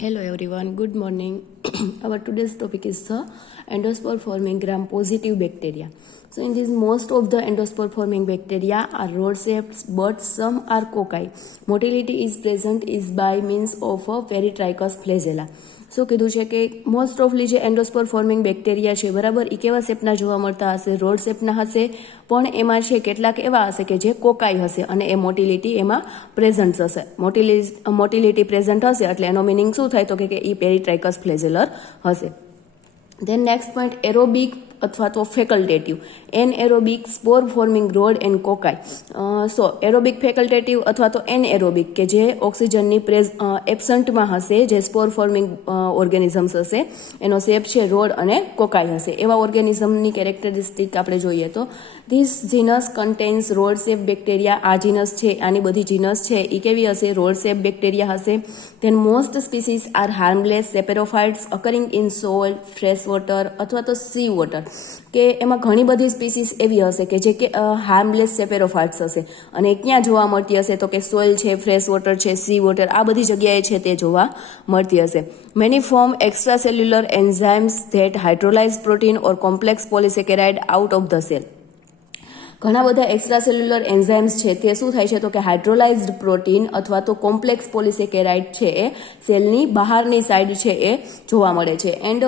Hello everyone, good morning. Our today's topic is the endospore forming gram-positive bacteria. So in this, most of the endospore forming bacteria are rod shaped, but some are cocci. Motility is present is by means of a peritrichous flagella. શું કીધું છે કે most ઓફલી જે એન્ડોસ્પોર forming bacteria છે બરાબર, એ કેવા શેપના જોવા મળતા હશે? રોડ શેપના હશે, પણ એમાં છે કેટલાક એવા હશે કે જે કોકાઈ હશે અને એ મોટિલિટી એમાં પ્રેઝન્ટ હશે. મોટિલિટી પ્રેઝન્ટ હશે એટલે એનો મિનિંગ શું થાય તો કે એ પેરીટ્રાઇકસ ફ્લેજેલર હશે. ધેન નેક્સ્ટ પોઈન્ટ, એરોબિક અથવા તો facultative. Anaerobic spore forming rod and cocci. So aerobic, facultative અથવા તો એનએરોબિક કે જે ઓક્સિજનની એબસન્ટમાં હશે, જે સ્પોર ફોર્મિંગ ઓર્ગેનિઝમ્સ હશે, એનો શેપ છે રોડ અને કોકાઈ હશે. એવા ઓર્ગેનિઝમની કેરેક્ટરિસ્ટિક આપણે જોઈએ તો this genus contains rod shape bacteria. આ જીનસ છે, આની બધી જીનસ છે એ કેવી હશે? રોડ શેપ બેક્ટેરિયા હશે. Then most species are harmless saprophytes occurring in soil, fresh water અથવા તો સી વોટર. કે એમાં ઘણી બધી સ્પીસીસ એવી હશે કે જે કે હાર્મલેસ સેપેરોફાઇટ્સ હશે અને ક્યાં જોવા મળતી હશે તો કે સોઇલ છે, ફ્રેશ વોટર છે, સી વોટર, આ બધી જગ્યાએ છે તે જોવા મળતી હશે. Many form extra cellular enzymes that hydrolyze protein or complex polysaccharide out of the cell. ઘણા બધા એક્સ્ટ્રા સેલ્યુલર એન્ઝાઇમ્સ છે તે શું થાય છે તો કે હાઇડ્રોલાઇઝ્ડ પ્રોટીન અથવા તો કોમ્પ્લેક્સ પોલિસેકેરાઇડ છે એ સેલની બહારની સાઈડ છે એ જોવા મળે છે. And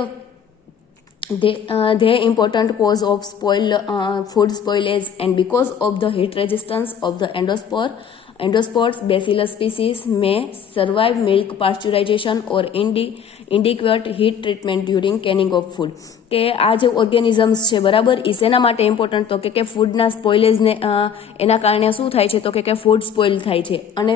they important cause of food spoilage, and because of the heat resistance of the endospores, bacillus species may survive milk pasteurization or inadequate heat treatment during canning of food. કે આ જે organisms છે બરાબર, એ શેના માટે important તો કે ફૂડના સ્પોઇલેજને એના કારણે શું થાય છે તો કે ફૂડ સ્પોઇલ થાય છે. અને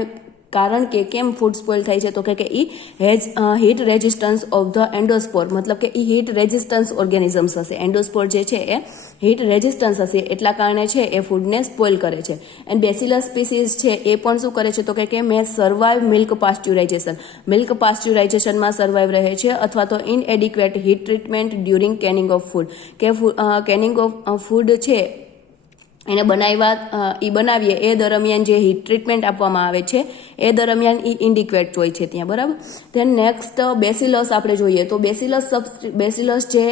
કારણ કે કેમ ફૂડ સ્પોઇલ થાય છે તો કે ઈ has heat resistance of the endospore, મતલબ કે ઈ હીટ રેઝિસ્ટન્સ ઓર્ગેનિઝમ્સ હશે. એન્ડોસ્પોર જે છે એ હીટ રેઝિસ્ટન્સ હશે એટલા કારણે છે એ ફૂડને સ્પોઇલ કરે છે. એન્ડ બેસિલસ સ્પીસીસ છે એ પણ શું કરે છે તો કે may survive milk pasteurization. Milk પાસ્ચ્યુરાઇઝેશનમાં સર્વાઈવ રહે છે અથવા તો inadequate heat treatment during canning of food. કે કેનિંગ ઓફ ફૂડ છે એને બનાવીએ એ દરમિયાન જે હીટ ટ્રીટમેન્ટ આપવામાં આવે છે એ દરમિયાન એ ઇન્ડિક્વેટ હોય છે ત્યાં બરાબર. ધેન નેક્સ્ટ બેસિલસ આપણે જોઈએ તો બેસિલસ જે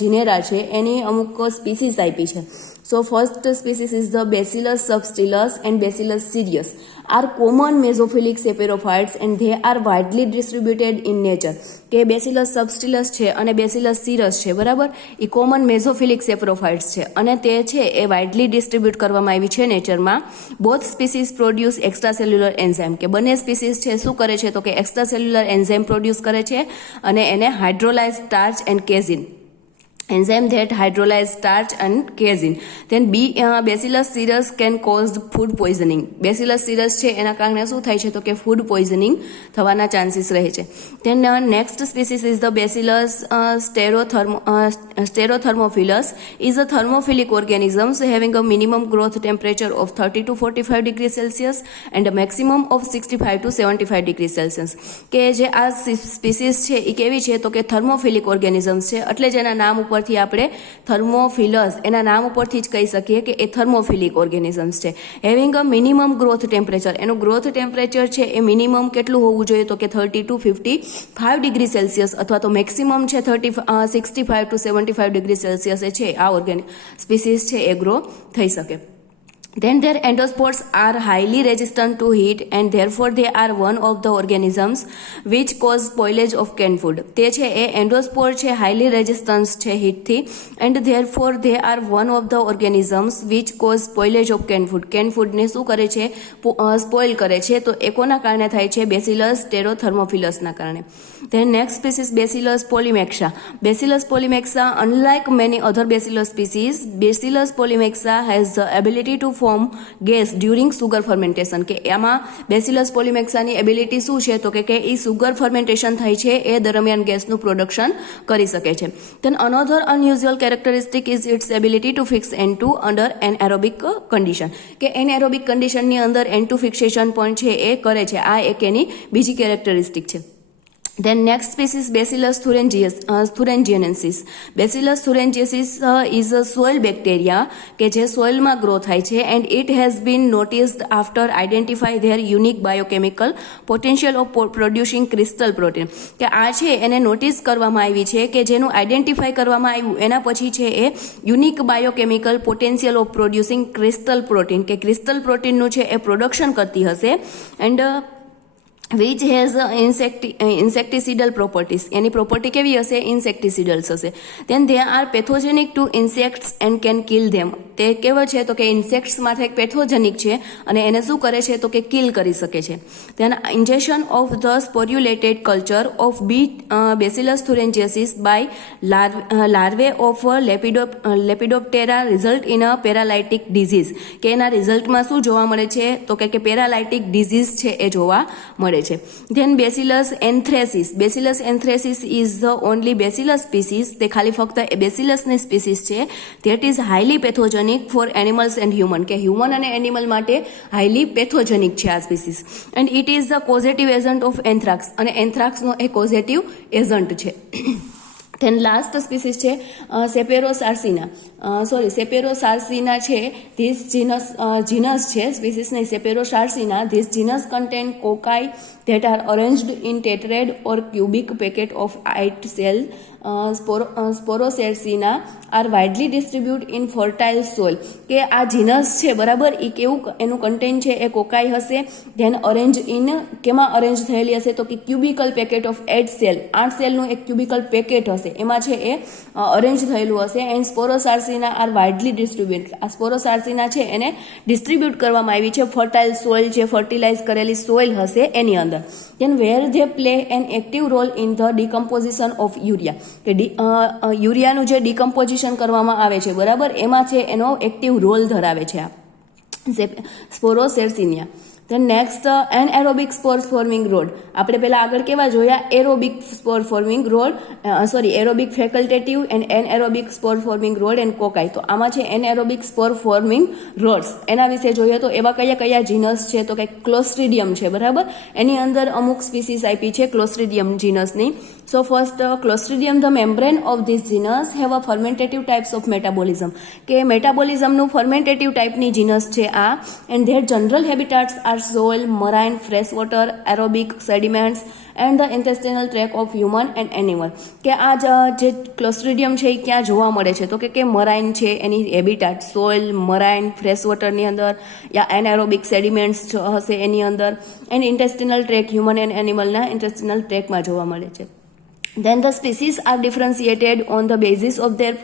જીનેરા છે એની અમુક સ્પીસીસ આપી છે. So first species is the Bacillus subtilis and Bacillus cereus are common mesophilic saprophytes and they are widely distributed in nature. કે Bacillus subtilis છે અને Bacillus cereus છે બરાબર, એ કોમન મેઝોફિલિક સેપ્રોફાઇટ્સ છે અને તે છે એ વાઇડલી ડિસ્ટ્રીબ્યુટ કરવામાં આવી છે નેચરમાં. Both species produce extra cellular enzyme. કે બંને સ્પીસીસ છે શું કરે છે તો કે એક્સ્ટ્રા સેલ્યુલર એન્ઝાઇમ પ્રોડ્યુસ કરે છે અને એને hydrolyze starch and casein, enzyme that hydrolyze starch and casein. Then Bacillus cereus can cause food poisoning. Bacillus cereus છે એના કારણે શું થાય છે તો કે ફૂડ પોઈઝનિંગ થવાના ચાન્સીસ રહે છે. Then next species is the Bacillus Staurothormophilus is a thermophilic organism having a minimum growth temperature of 30 to 45 degrees Celsius and a maximum of 65 to 75 degrees Celsius. કે જે આ સ્પીસીસ છે એ કેવી છે તો કે થર્મોફિલિક ઓર્ગેનિઝમ્સ છે, એટલે જ એના નામ ઉપર થી આપણે થર્મોફિલસ, એના નામ ઉપરથી જ કહી શકીએ કે એ થર્મોફિલિક ઓર્ગેનિઝમ્સ છે. Having a minimum growth temperature. એનું ગ્રોથ ટેમ્પરેચર છે એ મિનિમમ કેટલું હોવું જોઈએ તો કે 30 to 55 ડિગ્રી સેલ્સિયસ અથવા તો મેક્સિમમ છે 65 to 75 ડિગ્રી સેલ્સિયસ છે આ સ્પીસીસ છે એ ગ્રો થઈ શકે. Then their endospores are highly resistant to heat and therefore they are one of the organisms which cause spoilage of canned food. તે છે એ એન્ડોસ્પોર છે highly resistant છે હીટથી and therefore they are one of the organisms which cause spoilage of canned food. canned foodને શું કરે છે? Spoil કરે છે. તો એ કોના કારણે થાય છે? Bacillus Staurothormophilus ના કારણે. Then next species Bacillus polymexa. Bacillus polymexa, unlike many other Bacillus species, Bacillus polymexa has the ability to form gas during sugar fermentation. કે એમાં બેસિલસ પોલિમેક્સાની એબિલિટી શું છે તો કે એ સુગર ફર્મેન્ટેશન થાય છે એ દરમિયાન ગેસનું પ્રોડક્શન કરી શકે છે. Then another unusual characteristic is its ability to fix N2 under anaerobic condition. કે એનએરોબિક કન્ડિશનની અંદર N2 ફિક્સેશન પણ છે એ કરે છે. આ એક એની બીજી કેરેક્ટરિસ્ટિક છે. Then next species Bacillus thuringiensis. Bacillus thuringiensis is a soil bacteria કે જે સોઇલમાં ગ્રો થાય છે and it has been noticed after identify their unique biochemical potential of producing crystal protein. કે આ છે એને નોટિસ કરવામાં આવી છે કે જેનું આઈડેન્ટિફાઈ કરવામાં આવ્યું એના પછી છે એ unique biochemical potential of producing crystal protein કે ક્રિસ્ટલ પ્રોટીનનું છે એ પ્રોડક્શન કરતી હશે and which has insecticidal properties. એની પ્રોપર્ટી કેવી હશે? ઇન્સેક્ટિસિડલ્સ હશે. Then they are pathogenic to insects and can kill them. તે કેવો છે તો કે ઇન્સેક્ટ્સમાં એક પેથોજેનિક છે અને એને શું કરે છે તો કે કિલ કરી શકે છે. Then ingestion of the sporulated culture of Bacillus thuringiensis by larvae of Lepidoptera result in a paralytic disease. કે એના રિઝલ્ટમાં શું જોવા મળે છે તો કે પેરાલાઇટિક ડિઝીઝ છે એ જોવા મળે છે. Then Bacillus anthracis. Bacillus anthracis is the only Bacillus species. તે ખાલી ફક્ત Bacillus ની સ્પીસીસ છે that is highly pathogenic for animals and human. કે હ્યુમન અને એનિમલ માટે હાઈલી પેથોજેનિક છે આ species and it is the causative agent of anthrax. અને એન્થ્રાક્સનો એ કોઝેટિવ એજન્ટ છે. Then last species છે સેપેરોસાર્સિના. સેપેરોસાર્સિના છે ધીસ જીનસ છે સ્પીસીસ નહીં Sporosarcina. This genus contain cocci that are arranged in tetrad or cubic packet of 8 cells. Sporosarsina are widely distributed in fertile soil. કે આ genus છે બરાબર એ કેવું એનું કન્ટેન્ટ છે એ કોકાઈ હશે ધેન અરેન્જ ઇન કેમાં અરેન્જ થયેલી હશે તો કે ક્યુબિકલ પેકેટ ઓફ 8 સેલ 8 સેલનું એક ક્યુબિકલ પેકેટ હશે એમાં છે એ અરેન્જ થયેલું હશે એન્ડ સ્પોરોસાર્સિના આર વાઇડલી ડિસ્ટ્રીબ્યુટ. આ સ્પોરોસાર્સિના છે એને ડિસ્ટ્રીબ્યુટ કરવામાં આવી છે ફર્ટાઇલ સોઇલ જે ફર્ટિલાઇઝ કરેલી સોઇલ હશે એની અંદર. Then where they play an active role in the decomposition of urea. કે યુરિયાનું જે ડિકમ્પોઝિશન કરવામાં આવે છે બરાબર એમાં છે એનો એક્ટિવ રોલ ધરાવે છે આ સ્પોરોસેર્સિનિયા. Then next anaerobic spore forming rod. આપણે પહેલા આગળ કેવા જોયા aerobic spore forming rod aerobic facultative and anaerobic spore forming rod and cocci. તો આમાં છે એનએરોબિક સ્પોર ફોર્મિંગ રોડ્સ એના વિશે જોઈએ તો એવા કયા કયા જીનસ છે તો કે ક્લોસ્ટ્રીડિયમ છે બરાબર એની અંદર અમુક સ્પીસીસ આપી છે ક્લોસ્ટ્રીડિયમ જીનસની. So first Clostridium, the membrane of this genus have a fermentative types of metabolism. કે મેટાબોલિઝમનું ફર્મેન્ટેટિવ ટાઈપની જીનસ છે આ and their general habitats are soil, marine, freshwater, aerobic sediments and the intestinal tract of human and animal. કે આ જે ક્લોસ્ટ્રીડિયમ છે એ ક્યાં જોવા મળે છે તો કે મરાઇન છે એની હેબિટાટ સોઇલ મરાઇન ફ્રેશ વોટરની અંદર યા એનએરોબિક સેડિમેન્ટ્સ હશે એની અંદર and intestinal track human and એનિમલના ઇન્ટેસ્ટિનલ ટ્રેકમાં જોવા મળે છે. Then the species are differentiated on the basis of their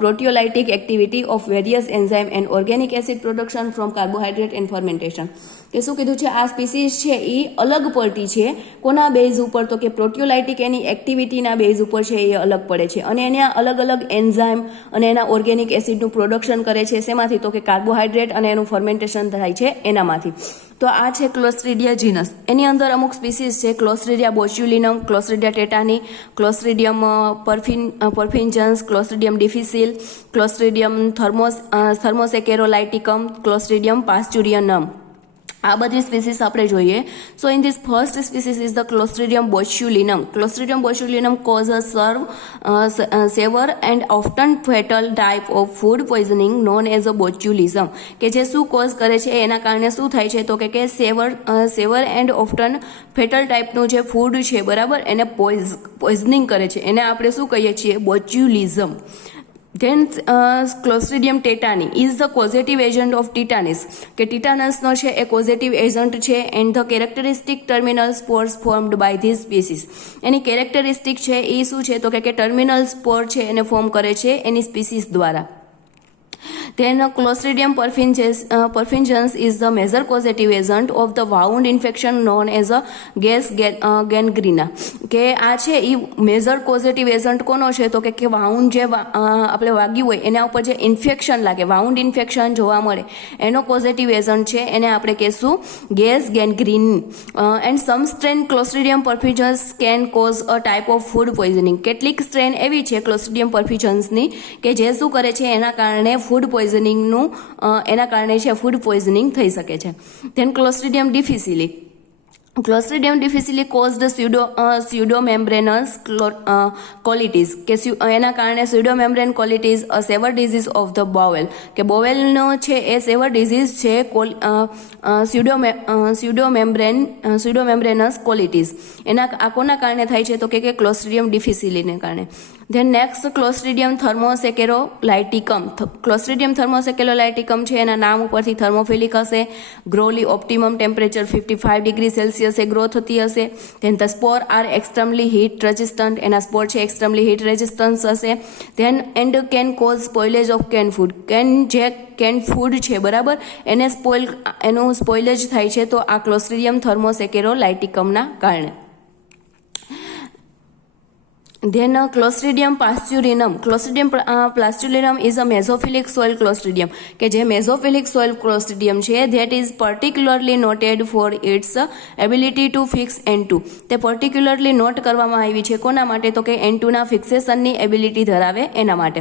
proteolytic activity of various enzyme and organic acid production from carbohydrate and fermentation. કે શું કીધું છે આ સ્પીસીસ છે એ અલગ પડતી છે કોના બેઝ ઉપર તો કે પ્રોટિયોલાઇટિક એની એક્ટિવિટીના બેઝ ઉપર છે એ અલગ પડે છે અને એના અલગ અલગ એન્ઝાઇમ અને એના ઓર્ગેનિક એસિડનું પ્રોડક્શન કરે છે શેમાંથી તો કે કાર્બોહાઈડ્રેટ અને એનું ફર્મેન્ટેશન થાય છે એનામાંથી. તો આ છે ક્લોસ્ટ્રીડિયા જીનસ. એની અંદર અમુક સ્પીસીસ છે ક્લોસ્ટ્રીડિયા બોચ્યુલિનમ, ક્લોસ્ટ્રીડિયા ટેટાની, ક્લોસ્ટ્રીડિયમ પરફિન્જન્સ, ક્લોસ્ટ્રીડિયમ ડિફિસિલ, ક્લોસ્ટ્રીડિયમ થર્મોસેકેરોલાઇટિકમ, ક્લોસ્ટ્રીડિયમ પાસ્ચુરિયનમ. આ બધી સ્પીસીસ આપણે જોઈએ. So in this first species is the Clostridium botulinum. Clostridium botulinum cause a severe and often fatal type of food poisoning known as a botulism. કે જે શું કોઝ કરે છે એના કારણે શું થાય છે તો કે સેવર એન્ડ ઓફટન ફેટલ ટાઈપનું જે ફૂડ છે બરાબર એને પોઈઝનિંગ કરે છે એને આપણે શું કહીએ છીએ બોચ્યુલિઝમ. Then Clostridium tetani is the causative agent of tetanus. કે ટીટાનસનો છે એ causative agent છે and the characteristic terminal spores formed by this species. Any characteristic છે એ શું છે તો કે ટર્મિનલ સ્પોર છે એને ફોર્મ કરે છે એની સ્પીસીસ દ્વારા. Then Clostridium perfringens is the major causative agent of the wound infection known as a gas gangrena. કે આ છે એ મેજર કોઝેટિવ એજન્ટ કોનો છે તો કે વાઉન્ડ જે આપણે વાગ્યું હોય એના ઉપર જે ઇન્ફેક્શન લાગે વાઉન્ડ ઇન્ફેક્શન જોવા મળે એનો કોઝેટિવ એજન્ટ છે એને આપણે કહેશું gas gangrene. And some strain Clostridium perfringens can cause a type of food poisoning. કેટલીક સ્ટ્રેન એવી છે ક્લોસ્ટ્રીડિયમ પરફિન્જન્સની કે જે શું કરે છે એના કારણે ફૂડ પોઈઝનિંગનું એના કારણે છે ફૂડ પોઈઝનિંગ થઈ શકે છે. Then Clostridium difficile Clostridium difficile caused pseudomembranous colitis કે એના કારણે pseudomembranous colitis a severe disease of the bowel કે બોવેલનો છે એ સેવર ડિઝીઝ છે pseudomembranous colitis એના આ કોના કારણે થાય છે તો કે Clostridium difficileને કારણે. Than next ક્લોસ્ટ્રીડિયમ થર્મોસેકેરોલાઇટિકમ. ક્લોસ્ટ્રીડિયમ થર્મોસેકેરોલાઇટિકમ છે એના નામ ઉપરથી થર્મોફિલિક હશે, ગ્રોલી ઓપ્ટિમમ ટેમ્પરેચર 55 ડિગ્રી સેલ્સિયસે ગ્રો થતી હશે. Then the spore are extremely heat resistant, એના સ્પોર છે એક્સ્ટ્રીમલી હીટ રેઝિસ્ટન્સ હશે. Then and can cause spoilage of can food. Can food છે બરાબર એને એનું સ્પોઇલેજ થાય છે તો આ ક્લોસ્ટ્રીડિયમ થર્મોસેકેરોલાઇટિકમના કારણે. Then Clostridium plastulinum. Clostridium plastulinum is a mesophilic soil Clostridium કે જે mesophilic soil Clostridium છે that is particularly noted for its ability to fix N2. તે particularly નોટ કરવામાં આવી છે કોના માટે તો કે N2 ના ફિક્સેશનની એબિલિટી ધરાવે એના માટે.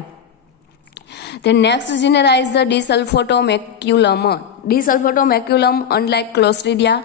Then next genera is the Disulphotomaculum. Disulphotomaculum, unlike Clostridia,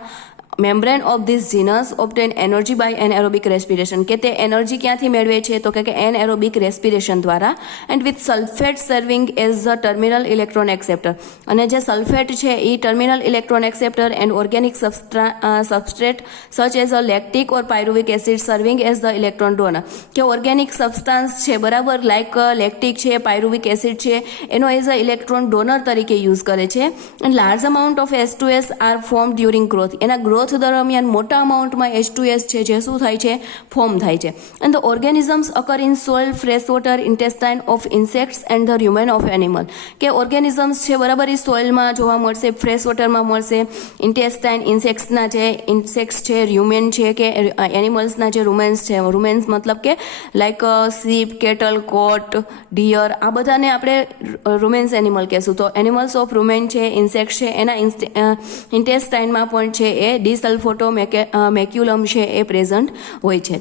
membrane of this genus obtain energy by anaerobic respiration કે તે એનર્જી ક્યાંથી મેળવે છે તો કે anaerobic respiration દ્વારા, and with sulfate serving as the terminal electron acceptor. અને જે સલ્ફેટ છે એ terminal electron acceptor and organic substrate such as a lactic or pyruvic acid serving as the electron donor કે ઓર્ગેનિક સબસ્ટાન્સ છે બરાબર like lactic છે, pyruvic acid છે એનો એઝ અ ઇલેક્ટ્રોન ડોનર તરીકે યુઝ કરે છે. and large amount of H2S are formed during growth. એના ગ્રોથ દરમિયાન મોટા અમાઉન્ટમાં H2S છે જે શું થાય છે ફોર્મ થાય છે. and the organisms occur in soil, fresh water, intestine of insects and the rumen of animal કે ઓર્ગેનિઝમ્સ છે બરાબર એ સોઇલમાં જોવા મળશે, ફ્રેશ વોટરમાં મળશે, ઇન્ટેસ્ટાઇન ઇન્સેક્ટ્સના જે ઇન્સેક્ટ્સ છે, રૂમેન છે કે એનિમલ્સના જે રૂમેન્સ છે, રૂમેન્સ મતલબ કે લાઈક સીપ, કેટલ, કોટ, ડિયર આ બધાને આપણે રૂમેન્સ એનિમલ કહેશું. તો એનિમલ્સ ઓફ રૂમેન છે, ઇન્સેક્ટ છે એના ઇન્ટેસ્ટાઇનમાં પણ છે એ ડિસલ્ફોટોમેક્યુલમ છે એ પ્રેઝન્ટ હોય છે.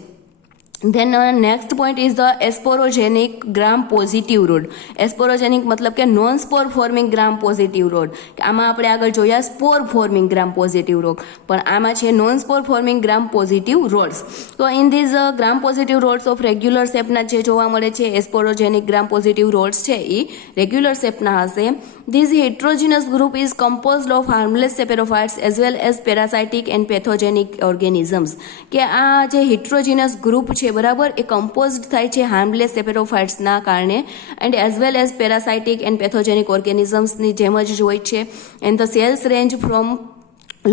Then next point is the esporogenic gram positive rod. Esporogenic મતલબ કે non spore forming gram positive rod. આમાં આપણે આગળ જોયા spore forming gram positive rod, પણ આમાં છે non spore forming gram positive rods. તો in these gram positive rods of regular શેપના જે જોવા મળે છે એસ્પોરોજેનિક ગ્રામ પોઝિટિવ રોડ્સ છે એ રેગ્યુલર શેપના હશે. This heterogeneous group is composed of harmless saprophytes as well as parasitic and pathogenic organisms. કે આ જે heterogeneous group છે બરાબર એ કમ્પોઝડ થાય છે હાર્મલેસ સેપેરોફાઇટ્સના કારણે and as well as parasitic and pathogenic ઓર્ગેનિઝમ્સની જેમ જ હોય છે. And the cells range from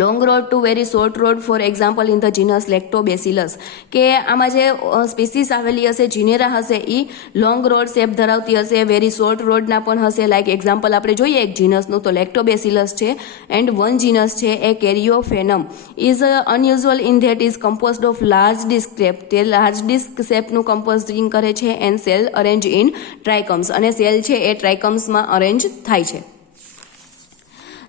long rod to very short rod. For example in the genus Lactobacillus કે આમાં જે સ્પીસીસ આવેલી હશે જીનેરા હશે એ લોંગ રોડ શેપ ધરાવતી હશે, વેરી શોર્ટ રોડના પણ હશે. લાઈક એક્ઝામ્પલ આપણે જોઈએ એક જીનસનું તો લેક્ટોબેસિલસ છે. એન્ડ વન જીનસ છે એ Caryophanon is unusual in that is composed of large disc shape. તે લાર્જ ડિસ્ક શેપનું કમ્પોઝિંગ કરે છે and cell arrange in trichomes અને સેલ છે એ ટ્રાયકમ્સમાં અરેન્જ થાય છે.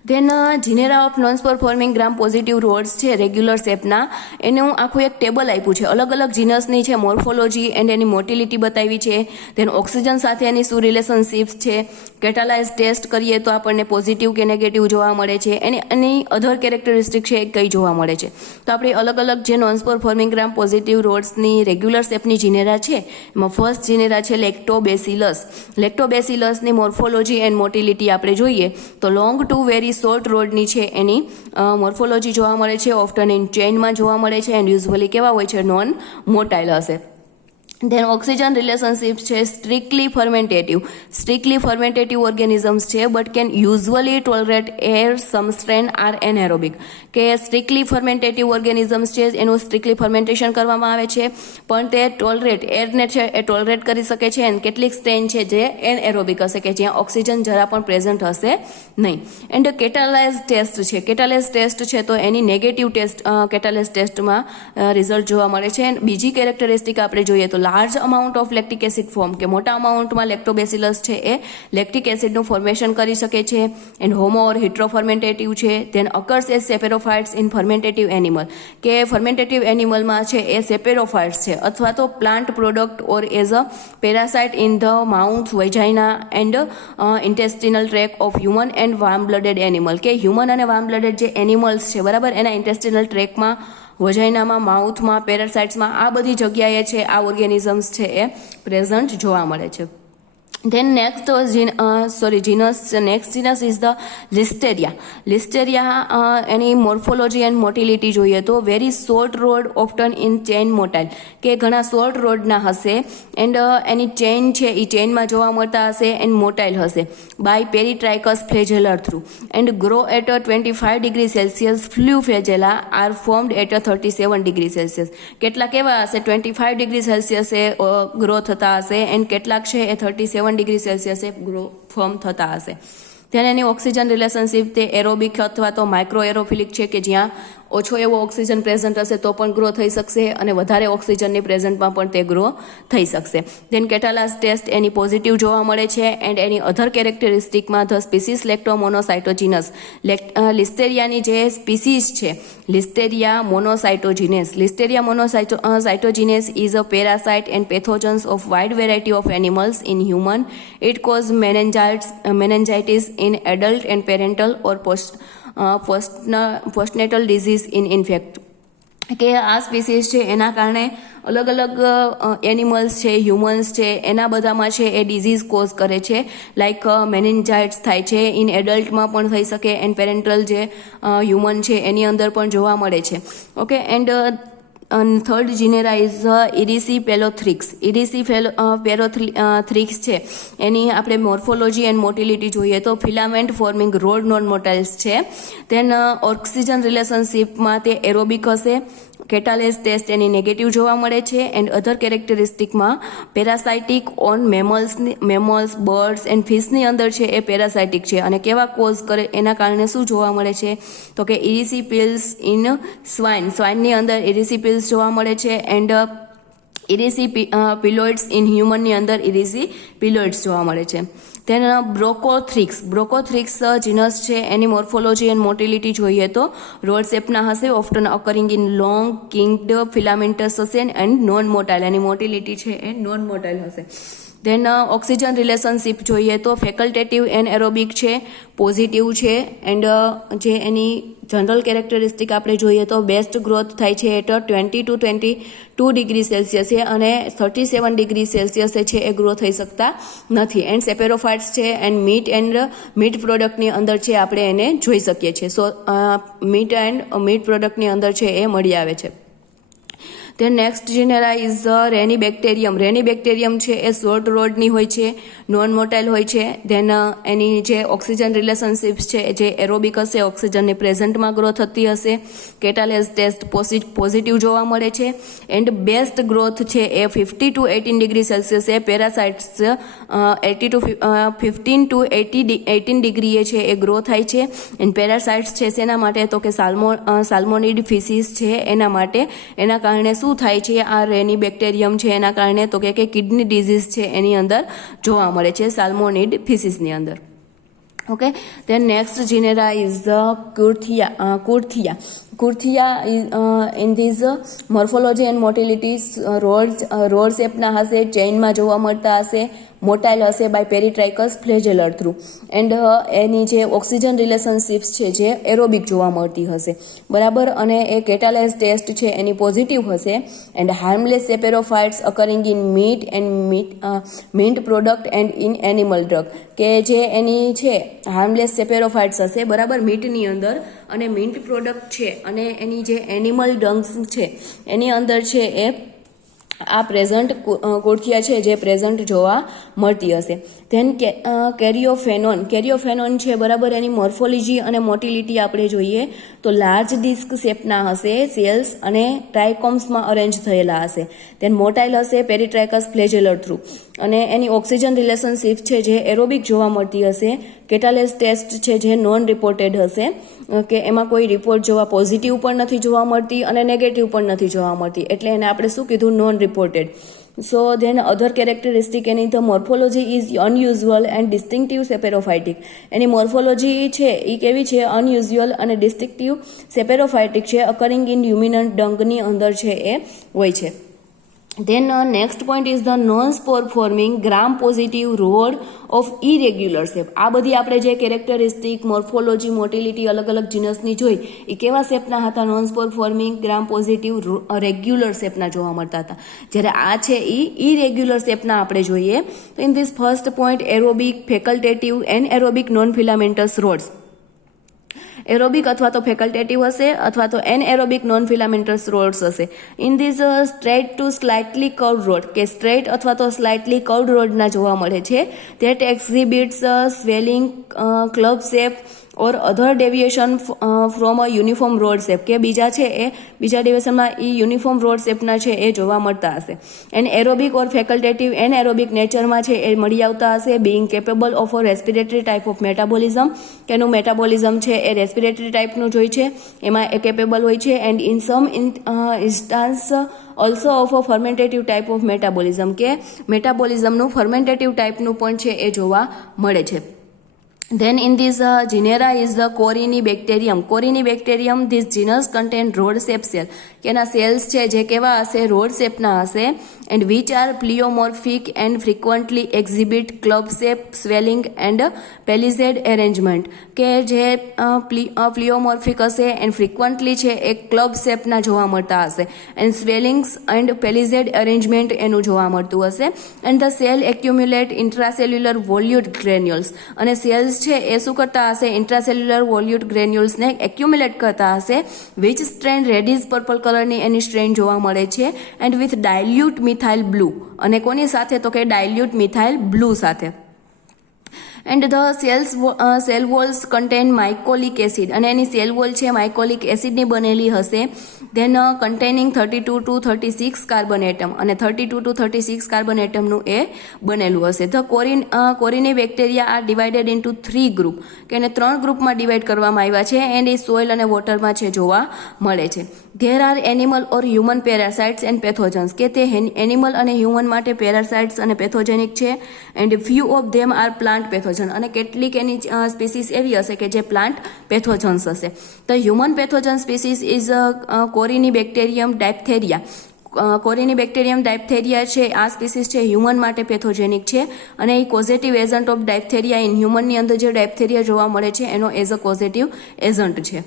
Then genera of non spore forming gram positive rods છે રેગ્યુલર શેપના, એનું આખું એક ટેબલ આપ્યું છે. અલગ અલગ જીનસની છે મોર્ફોલોજી એન્ડ એની મોટિલિટી બતાવી છે. ધેન ઓક્સિજન સાથે એની શું રિલેશનશિપ્સ છે, કેટાલાઇઝ ટેસ્ટ કરીએ તો આપણને પોઝિટિવ કે નેગેટિવ જોવા મળે છે, એની અધર કેરેક્ટરિસ્ટિક છે એ કઈ જોવા મળે છે. તો આપણે અલગ અલગ જે non spore forming gram positive રોડ્સની regular શેપની જીનેરા છે એમાં ફર્સ્ટ જીનેરા છે લેક્ટોબેસિલસ. લેક્ટોબેસિલસની મોર્ફોલોજી એન્ડ મોટિલિટી આપણે જોઈએ તો લોંગ ટુ વેરી શોર્ટ રોડની છે એની મોર્ફોલોજી જોવા મળે છે, ઓફ્ટન ઇન ચેઇનમાં જોવા મળે છે એન્ડ યુઝ્યુઅલી કેવા હોય છે નોન મોટાઇલ હશે. ધેન ઓક્સિજન રિલેશનશિપ છે સ્ટ્રિક્ટલી ફર્મેન્ટેટિવ ઓર્ગેનિઝમ્સ છે but can usually tolerate air some strain are anaerobic કે સ્ટ્રિક્ટલી ફર્મેન્ટેટિવ ઓર્ગેનિઝમ્સ છે એનું સ્ટ્રિક્ટલી ફર્મેન્ટેશન કરવામાં આવે છે પણ તે ટોલરેટ એરને છે એ ટોલરેટ કરી શકે છે અને કેટલીક સ્ટ્રેન છે જે એનએરોબિક હશે કે જ્યાં ઓક્સિજન જરા પણ પ્રેઝન્ટ હશે નહીં. એન્ડ કેટાલાઇઝ ટેસ્ટ છે તો એની નેગેટિવ ટેસ્ટ કેટાલાઇઝ ટેસ્ટમાં રિઝલ્ટ જોવા મળે છે. બીજી કેરેક્ટરિસ્ટિક આપણે જોઈએ તો large amount of lactic acid form કે મોટા અમાઉન્ટમાં લેક્ટોબેસિલસ છે એ લેક્ટિક એસિડનું ફોર્મેશન કરી શકે છે. એન્ડ હોમો ઓર હિટ્રોફર્મેન્ટેટિવ છે. Then occurs as saprophytes in fermentative animal કે ફર્મેન્ટેટિવ એનિમલમાં છે એ સેપેરોફાઇટ્સ છે અથવા તો plant product or as a parasite in the mouth, vagina and intestinal tract of human and warm blooded animal કે human અને વાર્મ બ્લડેડ જે એનિમલ્સ છે બરાબર એના ઇન્ટેસ્ટિનલ ટ્રેકમાં વજાઇનામાં, માઉથમાં, પેરાસાઇટ્સમાં, આ બધી જગ્યાએ છે આ ઓર્ગેનિઝમ્સ છે એ પ્રેઝન્ટ જોવા મળે છે. Then next genus is the Listeria. Listeria any morphology and motility જોઈએ તો very short rod often in chain motile, કે ઘણા શોર્ટ રોડના હશે એન્ડ એની ચેઇન છે એ ચેઇનમાં જોવા મળતા હશે એન્ડ મોટાઇલ હશે by peritrichous flagellar through and grow at 25 degree Celsius. Few flagella are formed at 37 degree Celsius. કેટલાક એવા હશે 25 ડિગ્રી સેલ્સિયસે ગ્રો થતા હશે એન્ડ કેટલાક છે એ 37 ડિગ્રી સેલ્સિયસે ગ્રો ફોર્મ થતા હશે. ત્યારે એની ઓક્સિજન રિલેશનશિપ તે એરોબિક અથવા તો માઇક્રો એરોફિલિક છે, કે જ્યાં ઓછો એવો ઓક્સિજન પ્રેઝન્ટ હશે તો પણ ગ્રો થઈ શકશે અને વધારે ઓક્સિજનની પ્રેઝન્ટમાં પણ તે ગ્રો થઈ શકશે. ધેન કેટાલાસ ટેસ્ટ એની પોઝિટિવ જોવા મળે છે એન્ડ એની અધર કેરેક્ટરિસ્ટિકમાં ધ સ્પીસીસ લેક્ટોમોનોસાઇટોજીનસ. લિસ્ટેરિયાની જે સ્પીસીસ છે Listeria monocytogenes. Listeria monocytogenes is a parasite and pathogens of wide variety of animals in human. It cause meningitis in adult and parental or postnatal disease in infant. કે આ species છે એના કારણે અલગ અલગ એનિમલ્સ છે, humans છે, એના બધામાં છે એ ડિઝીઝ કોઝ કરે છે. લાઈક મેનિન્જાઇટ્સ થાય છે, ઇન એડલ્ટમાં પણ થઈ શકે એન્ડ પેરેન્ટલ જે હ્યુમન છે એની અંદર પણ જોવા મળે છે. Okay, and third genera is Erysipelothrix. Erysipelothrix છે એની આપણે મોર્ફોલોજી એન્ડ મોટિલિટી જોઈએ તો filament forming rod non motiles છે. ધેન ઓક્સિજન રિલેશનશિપમાં તે એરોબિક હશે. કેટાલેસ ટેસ્ટ એની નેગેટિવ જોવા મળે છે એન્ડ અધર કેરેક્ટરિસ્ટિકમાં parasitic on mammals, birds and ફિશની અંદર છે એ પેરાસાઇટિક છે. અને કેવા કોઝ કરે એના કારણે શું જોવા મળે છે તો કે ઇરિસીપિલ્સ ઇન સ્વાઇનની અંદર ઇરિસીપિલ્સ જોવા મળે છે એન્ડ ઇરિસીપિલોઇડ્સ ઇન હ્યુમનની અંદર ઇરિસીપિલોઇડ્સ જોવા મળે છે. ધેન બ્રોકોથ્રિક્સ જીનસ છે એની મોર્ફોલોજી એન્ડ મોટિલિટી જોઈએ તો રોડ શેપના હશે, ઓફ્ટન અકરિંગ ઇન લોંગ કિંગ્ડ ફિલામેન્ટસ હશે એન્ડ નોન મોટાઇલ. એની મોટિલિટી છે એ નોન મોટાઇલ હશે. ધેન ઓક્સિજન રિલેશનશિપ જોઈએ તો ફેકલ્ટેટિવ એન્ડ એરોબિક છે, પોઝિટિવ છે એન્ડ જે એની જનરલ કેરેક્ટરિસ્ટિક આપણે જોઈએ તો બેસ્ટ ગ્રોથ થાય છે એટ 20 to 22 ડિગ્રી સેલ્સિયસે અને 37 ડિગ્રી સેલ્સિયસે છે એ ગ્રો થઈ શકતા નથી. એન્ડ સેપેરોફાઇટ્સ છે એન્ડ મીટ પ્રોડક્ટની અંદર છે આપણે એને જોઈ શકીએ છીએ. સો મીટ પ્રોડક્ટની અંદર છે એ મળી આવે છે. Then next genera is Renibacterium. Renibacterium છે એ શોર્ટ રોડની હોય છે, નોન મોટાઇલ હોય છે. ધેન એની જે ઓક્સિજન રિલેશનશિપ્સ છે જે એરોબિક હશે, ઓક્સિજનની પ્રેઝન્ટમાં ગ્રો થતી હશે. કેટાલેસ ટેસ્ટ પોઝિટિવ જોવા મળે છે એન્ડ બેસ્ટ ગ્રોથ છે એ 50 to 18 degree સેલ્સિયસે. Parasites 80 to 15 to 18 ડિગ્રીએ છે એ ગ્રો થાય છે. એન્ડ પેરાસાઇટ્સ છે શેના માટે તો કે સાલ્મોનિડ ફિશિસ છે એના માટે. એના કારણે શું થાય છે આ રેની બેક્ટેરિયમ છે એના કારણે તો કે કિડની ડિઝીઝ છે એની અંદર જોવા મળે છે સાલ્મોનિડ ફિશિસની અંદર. Okay, then next genera is the Kurthia. In these morphology and motility rod શેપના હશે, ચેઇનમાં જોવા મળતા હશે, મોટાઇલ હશે by peritrichous flagellar through and એની જે ઓક્સિજન રિલેશનશિપ્સ છે જે એરોબિક જોવા મળતી હશે, બરાબર. અને એ કેટાલેસ ટેસ્ટ છે એની પોઝિટિવ હશે and harmless saprophytes occurring in meat product and in animal drug. કે જે એની છે હાર્મલેસ સેપેરોફાઇટ્સ હશે, બરાબર, મીટની અંદર અને મીટ પ્રોડક્ટ છે અને એની જે એનિમલ ડંગ્સ છે એની અંદર છે એ આ પ્રેઝન્ટ કુર્થિયા છે જે પ્રેઝન્ટ જોવા મળતી હશે. ધેન કેરિયોફેનોન છે, બરાબર. એની મોર્ફોલોજી અને મોટિલિટી આપણે જોઈએ તો લાર્જ ડિસ્ક શેપના હશે, સેલ્સ અને ટ્રાયકોમ્સમાં અરેન્જ થયેલા હશે. ધેન મોટાઇલ હશે પેરીટ્રાઇકસ ફ્લેજેલર થ્રુ અને એની ઓક્સિજન રિલેશનશિપ છે જે એરોબિક જોવા મળતી હશે. કેટાલેસ ટેસ્ટ છે જે નોન રિપોર્ટેડ હશે, કે એમાં કોઈ રિપોર્ટ જોવા પોઝિટિવ પણ નથી જોવા મળતી અને નેગેટિવ પણ નથી જોવા મળતી, એટલે એને આપણે શું કીધું, non reported. So then other characteristic એની the morphology is unusual and distinctive saprophytic. એની મોર્ફોલોજી છે એ કેવી છે, અનયુઝ્યુઅલ અને ડિસ્ટિંક્ટિવ સેપેરોફાઇટિક છે, અકરિંગ ઇન હ્યુમિનન્ટ ડંગની અંદર છે એ હોય છે. Then next point is the non-spore forming gram positive rod of irregular shape. આ બધી આપણે જે કેરેક્ટરિસ્ટિક, મોર્ફોલોજી, મોટિલિટી અલગ અલગ જીનસની જોઈ એ કેવા શેપના હતા? Non spore forming gram positive regular શેપના જોવા મળતા હતા. જ્યારે આ છે એ ઇરેગ્યુલર શેપના આપણે જોઈએ. તો in this first point aerobic, facultative and aerobic non filamentous rods. Aerobic અથવા તો ફેકલ્ટેટિવ હશે અથવા તો એનએરોબિક નોન ફિલામેન્ટસ રોડ્સ હશે. In this straight to slightly curved rod, કે સ્ટ્રેટ અથવા તો સ્લાઇટલી કર્વડ રોડના જોવા મળે છે. That exhibits swelling, club shape or other deviation from a uniform rod shape, કે બીજા છે એ બીજા ડેવિએશનમાં એ યુનિફોર્મ રોડ શેપના છે એ જોવા મળતા હશે. And aerobic or facultative and aerobic નેચરમાં છે એ મળી આવતા હશે. Being capable of a respiratory type of metabolism, કે એનું મેટાબોલિઝમ છે એ રેસ્પિરેટરી ટાઈપનું જ હોય છે, એમાં એ કેપેબલ હોય છે. And in some instance also of a fermentative type of metabolism, કે મેટાબોલિઝમનું ફર્મેન્ટેટિવ ટાઈપનું પણ છે એ જોવા મળે છે. Then in this genera is the Corynebacterium. Corynebacterium, this genus contain rod shaped cell, કે એના સેલ્સ છે જે કેવા હશે? રોડ શેપના હશે. And which are pleomorphic and frequently exhibit club shape, swelling and palisade arrangement, કે જે પ્લિયોમોર્ફિક હશે એન્ડ ફ્રિકવન્ટલી છે એ ક્લબ શેપના જોવા મળતા હશે. And swellings and palisade arrangement એનું જોવા મળતું હશે. And the cell accumulate intracellular volutin granules, અને સેલ્સ છે એ શું કરતા હશે? ઇન્ટ્રાસેલ્યુલર વોલ્યુટ ગ્રેન્યુલ્સને એક્યુમ્યુલેટ કરતા હશે. વિચ સ્ટ્રેન રેડિશ પર્પલ કલરની એની સ્ટ્રેન જોવા મળે છે. And with dilute methyl blue, અને કોની સાથે? તો કે ડાયલ્યુટ મિથાઇલ બ્લુ સાથે. And the cell walls contain mycolic acid, અને એની સેલ વોલ છે માઇકોલિક એસિડની બનેલી હશે. Then containing 32 to 36 carbon atom, અને 32 to 36 કાર્બન એટમનું એ બનેલું હશે. The corynebacteria are divided into 3 group, કે એને 3 ગ્રુપમાં ડિવાઈડ કરવામાં આવ્યા છે. એન્ડ એ સોઇલ અને વોટરમાં છે જોવા મળે છે. There are animal or human parasites and pathogens, કે તે એનિમલ અને હ્યુમન માટે પેરાસાઇટ્સ અને પેથોજેનિક છે. And few of them are plant pathogen, અને કેટલીક એની સ્પીસીસ એવી હશે કે જે પ્લાન્ટ પેથોજન્સ હશે. The human pathogen species is Corynebacterium diphtheriae. Corynebacterium diphtheriae છે આ સ્પીસીસ છે હ્યુમન માટે પેથોજેનિક છે, અને એ causative agent of diphtheria in હ્યુમનની અંદર જે ડાયપ્થેરિયા જોવા મળે છે એનો એઝ અ કોઝેટિવ એજન્ટ છે.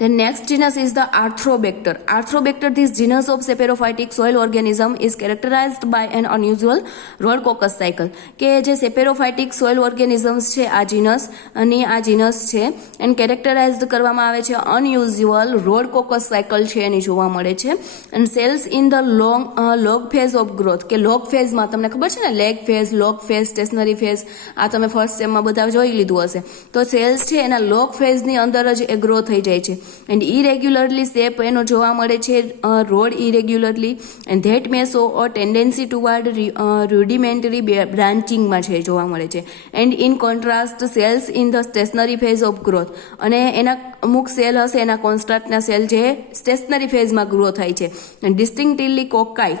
Then next genus is the Arthropacter. Arthropacter, this genus of saprophytic soil organism, is characterized by an unusual Rhodcoccus cycle, કે જે સેપેરોફાઇટિક સોઇલ ઓર્ગેનિઝમ્સ છે આ જીનસ છે એને કેરેક્ટરાઇઝડ કરવામાં આવે છે અનયુઝ્યુઅલ રોડકોકસ સાયકલ છે એની જોવા મળે છે. And cells in the log phase of growth, કે લોગ ફેઝમાં તમને ખબર છે ને, lag phase, log phase, stationary phase, આ તમે ફર્સ્ટ સેમમાં બધા જોઈ લીધું હશે. તો સેલ્સ છે એના લોગ ફેઝની અંદર જ એ ગ્રો થઈ જાય છે. એન્ડ ઇરેગ્યુલરલી શેપ એનો જોવા મળે છે rod irregularly, and that may show a tendency toward rudimentary બ્રાન્ચિંગમાં છે જોવા મળે છે. And in contrast cells in the stationary phase of growth, અને એના અમુક સેલ હશે એના કોન્સ્ટ્રાક્ટના સેલ જે સ્ટેશનરી ફેઝમાં ગ્રો થાય છે. And distinctively cocci,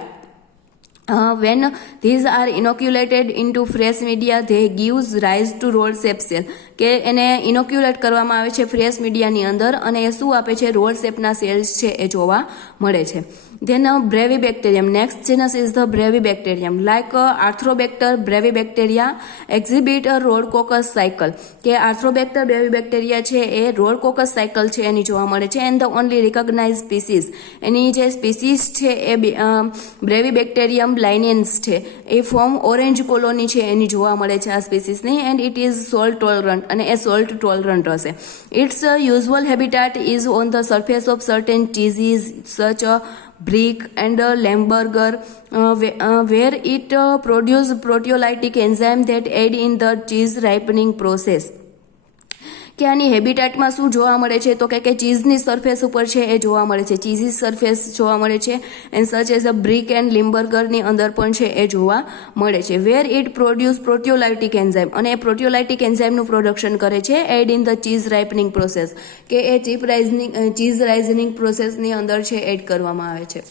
when these are inoculated into fresh media they gives rise to rod shape cell, કે એને ઇનોક્યુલેટ કરવામાં આવે છે ફ્રેશ મીડિયાની અંદર, અને એ શું આપે છે? રોડ શેપના સેલ્સ છે એ જોવા મળે છે. Then Brevibacterium. Next genus is the Brevibacterium. Like Arthropacter, Brevibacteria exhibit a Rhodcoccus cycle, કે Arthropacter, Brevibacteria છે એ Rhodcoccus cycle છે એની જોવા મળે છે. And the only recognized species, એની જે સ્પીસીસ છે એ Brevibacterium linens છે, એ ફોર્મ ઓરેન્જ કોલોની છે એની જોવા મળે છે આ સ્પીસીસની. And it is salt tolerant, અને એ સોલ્ટ ટોલરન્ટ હશે. Its usual habitat is on the surface of certain cheeses such a brick and lamburger, where it produce proteolytic enzyme that aid in the cheese ripening process. કે આની હેબિટાટમાં શું જોવા મળે છે? તો કે ચીઝની સરફેસ ઉપર છે એ જોવા મળે છે, ચીઝી સરફેસ જોવા મળે છે. And such as a brick and લિમ્બર્ગરની અંદર પણ છે એ જોવા મળે છે. Where it produce proteolytic enzyme, અને એ પ્રોટિયોલાઇટિક એન્ઝાઇમનું પ્રોડક્શન કરે છે aid in the cheese ripening process, કે એ ચીઝ રાઇઝનિંગ પ્રોસેસની અંદર છે એડ કરવામાં આવે છે.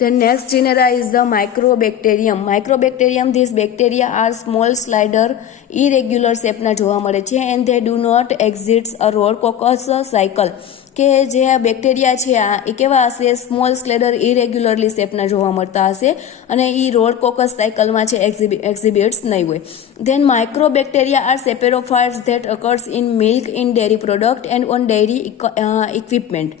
Then next genera is the Microbacterium. Microbacterium, these bacteria are small slider irregular shape ના જોવા મળે છે. And they do not exhibit a Rhodcoccus cycle, કે જે આ બેક્ટેરિયા છે એ કેવા હશે, સ્મોલ સ્લેડર ઇરેગ્યુલરલી શેપના જોવા મળતા હશે અને એ રોડ કોકસ સાયકલમાં છે એક્ઝિબિટ્સ નહીં હોય. Then microbacteria are saprophytes that occurs in milk, in dairy product and on dairy equipment.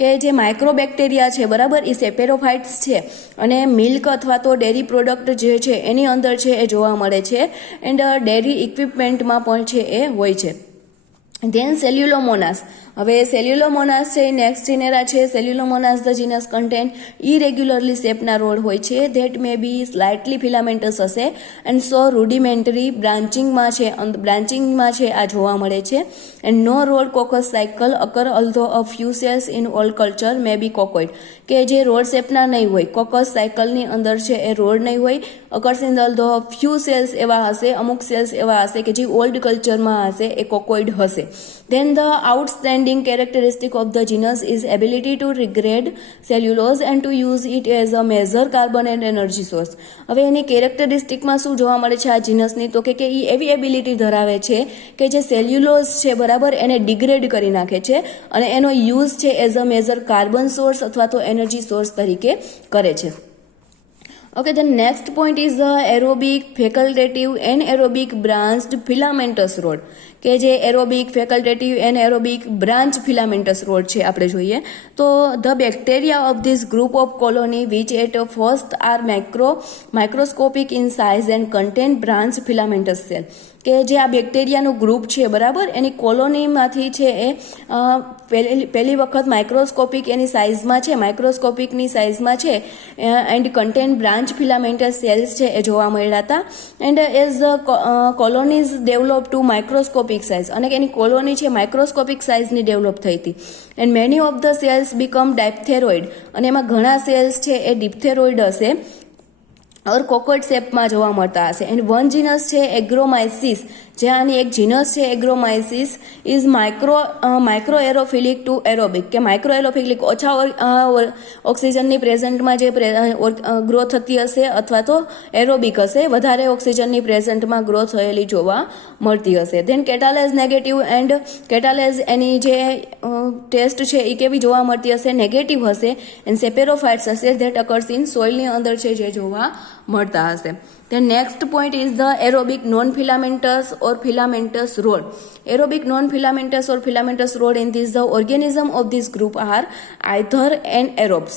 કે જે માઇક્રો બેક્ટેરિયા છે બરાબર, એ સેપેરોફાઇટ્સ છે અને મિલ્ક અથવા તો ડેરી પ્રોડક્ટ જે છે એની અંદર છે એ જોવા મળે છે એન્ડ ડેરી ઇક્વિપમેન્ટમાં પણ છે એ હોય છે. ધેન સેલ્યુલોમોનાસ. હવે સેલ્યુલોમોનાસ છે એ નેક્સ્ટ જીનેરા છે. સેલ્યુલોમોનાસ ધ જીનસ કન્ટેન ઇરેગ્યુલરલી શેપના રોડ હોય છે that may B slightly filaments હશે એન્ડ સો રૂડિમેન્ટરી બ્રાન્ચિંગમાં છે આ જોવા મળે છે. And no rod coccus cycle occur although a few cells in old culture may be coccoid. કે જે રોડ શેપના નહીં હોય, કોકસ સાયકલની અંદર છે એ રોડ નહીં હોય, અકર્સ ઇન ઓલ્ધો ફ્યુ સેલ્સ એવા હશે, અમુક સેલ્સ એવા હશે કે જે ઓલ્ડ કલ્ચરમાં હશે એ કોકોઇડ હશે. Then the outstanding characteristic of the genus is ability to degrade cellulose and to use it as a major carbon and energy source. હવે એની કેરેક્ટરિસ્ટિકમાં શું જોવા મળે છે આ જીનસની, તો કે એ એવી એબિલિટી ધરાવે છે કે જે સેલ્યુલોઝ છે બરાબર એને ડિગ્રેડ કરી નાખે છે અને એનો યુઝ છે એઝ અ મેજર કાર્બન સોર્સ અથવા તો એનર્જી સોર્સ તરીકે કરે છે. Okay, the next point is the aerobic, facultative and aerobic branched filamentous rod. કે જે aerobic, facultative and aerobic branch filamentous rod છે આપણે જોઈએ તો the bacteria of this group of colony which at first are microscopic in size and contain branch filamentous cell. કે જે આ બેક્ટેરિયાનું group છે બરાબર, એની કોલોનીમાંથી છે એ પહેલી વખત માઇક્રોસ્કોપિક એની સાઇઝમાં છે, માઇક્રોસ્કોપિકની સાઇઝમાં છે and contain branch filamentous cells છે એ જોવા મળ્યા હતા. And as the colonies develop to microscopic size, અને એની કોલોની છે માઇક્રોસ્કોપિક સાઇઝની ડેવલપ થઈ હતી. And many of the cells become diphtheroid, અને એમાં ઘણા સેલ્સ છે એ ડિપ્થેરોઇડ હશે ઓર કોકોઇડ શેપમાં જોવા મળતા હશે. એન્ડ વન જીનસ છે એગ્રોમાઇસિસ, જે આની એક જીનસ છે એગ્રોમાઇસિસ ઇઝ માઇક્રો એરોફિલિક ટુ એરોબિક. કે માઇક્રો એરોફિલિક ઓછા ઓક્સિજનની પ્રેઝન્ટમાં જે ગ્રો થતી હશે અથવા તો એરોબિક હશે, વધારે ઓક્સિજનની પ્રેઝન્ટમાં ગ્રો થયેલી જોવા મળતી હશે. ધેન કેટાલેઝ નેગેટિવ, એન્ડ કેટાલેઝ એની જે ટેસ્ટ છે એ કેવી જોવા મળતી હશે, નેગેટિવ હશે. એન્ડ સેપેરોફાઇટ્સ હશે ધેટ અકર્સ ઇન સોઇલની અંદર છે જે જોવા મળતા હશે. The next point is the aerobic non-filamentous or filamentous rod. Aerobic non-filamentous or filamentous rod in this the organism of this group are either anaerobes.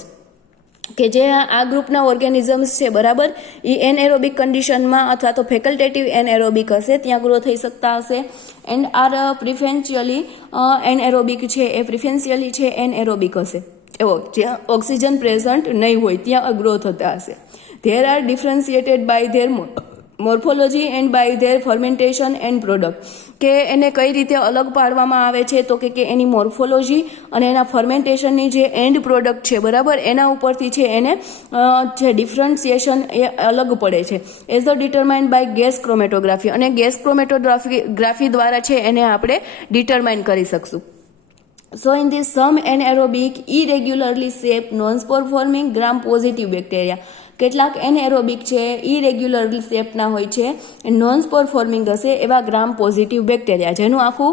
કે જે આ ગ્રુપના ઓર્ગેનિઝમ્સ છે બરાબર, એ એનએરોબિક કન્ડિશનમાં અથવા તો ફેકલ્ટેટિવ એનએરોબિક હશે, ત્યાં ગ્રો થઈ શકતા હશે. એન્ડ આર પ્રિફેન્શિયલી એનએરોબિક છે એ પ્રિફેન્શિયલી છે એનએરોબિક હશે, એવો જ્યાં ઓક્સિજન પ્રેઝન્ટ નહીં હોય ત્યાં ગ્રો થતા હશે. They are differentiated by their morphology and by their fermentation and product. કે એને કઈ રીતે અલગ પાડવામાં આવે છે તો કે એની મોર્ફોલોજી અને એના ફર્મેન્ટેશનની જે એન્ડ પ્રોડક્ટ છે બરાબર, એના ઉપરથી છે એને જે ડિફરન્સિએશન એ અલગ પડે છે. As a determined by gas chromatography, અને ગેસ ક્રોમેટોગ્રાફી દ્વારા છે એને આપણે ડિટરમાઇન કરી શકશું. So in this some anaerobic irregularly shaped non-spore forming gram positive bacteria, કેટલાક એનએરોબિક છે ઇરેગ્યુલરલી શેપના હોય છે, નોન સ્પોર ફોર્મિંગ હશે એવા ગ્રામ પોઝિટિવ બેક્ટેરિયા, જેનું આખું